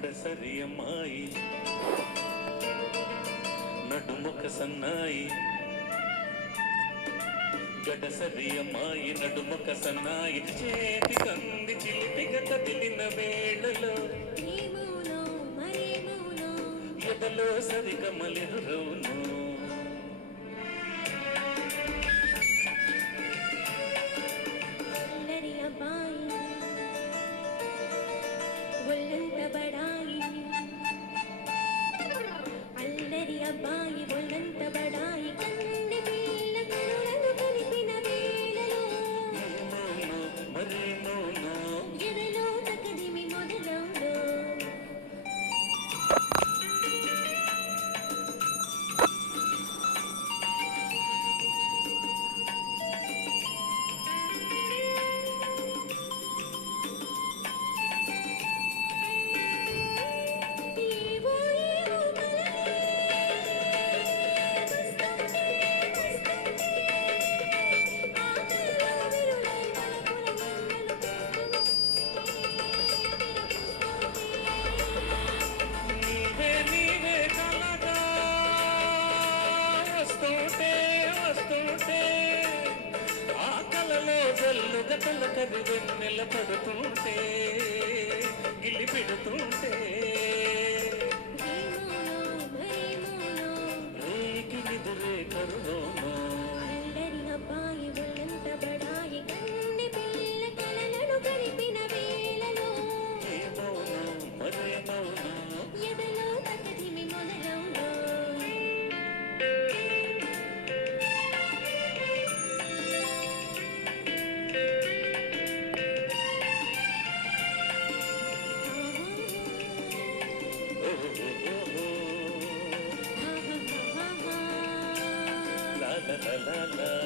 గడసరి అమ్మాయి నడుమొక సన్నాయి గడసరి అమ్మాయి నడుమొక సన్నాయి చేతి కంది చిలిపిగ కదిలిన వేళలో ఎదలో సరిగమలెరు రౌను ఒళ్ళంత బడాయి అల్లరి అబ్బాయి ఒళ్ళంత బడాయి కన్నె పిల్ల కరుణను కలిపిన వేళలో ఎదలో తకదిమి మొదలవులో జల్లుగా తొలకది వెన్నెల పడుతుంటే గిల్లి పెడుతుంటే రేకి నిదురే కరుణోను అల్లరి అబ్బాయి ఒళ్ళంత బడాయి కన్నె పిల్ల కలలను కలిపిన వేళలో ఏమోను మరేమోను ఎదలో తకదిమి మొదలవులో la la la la la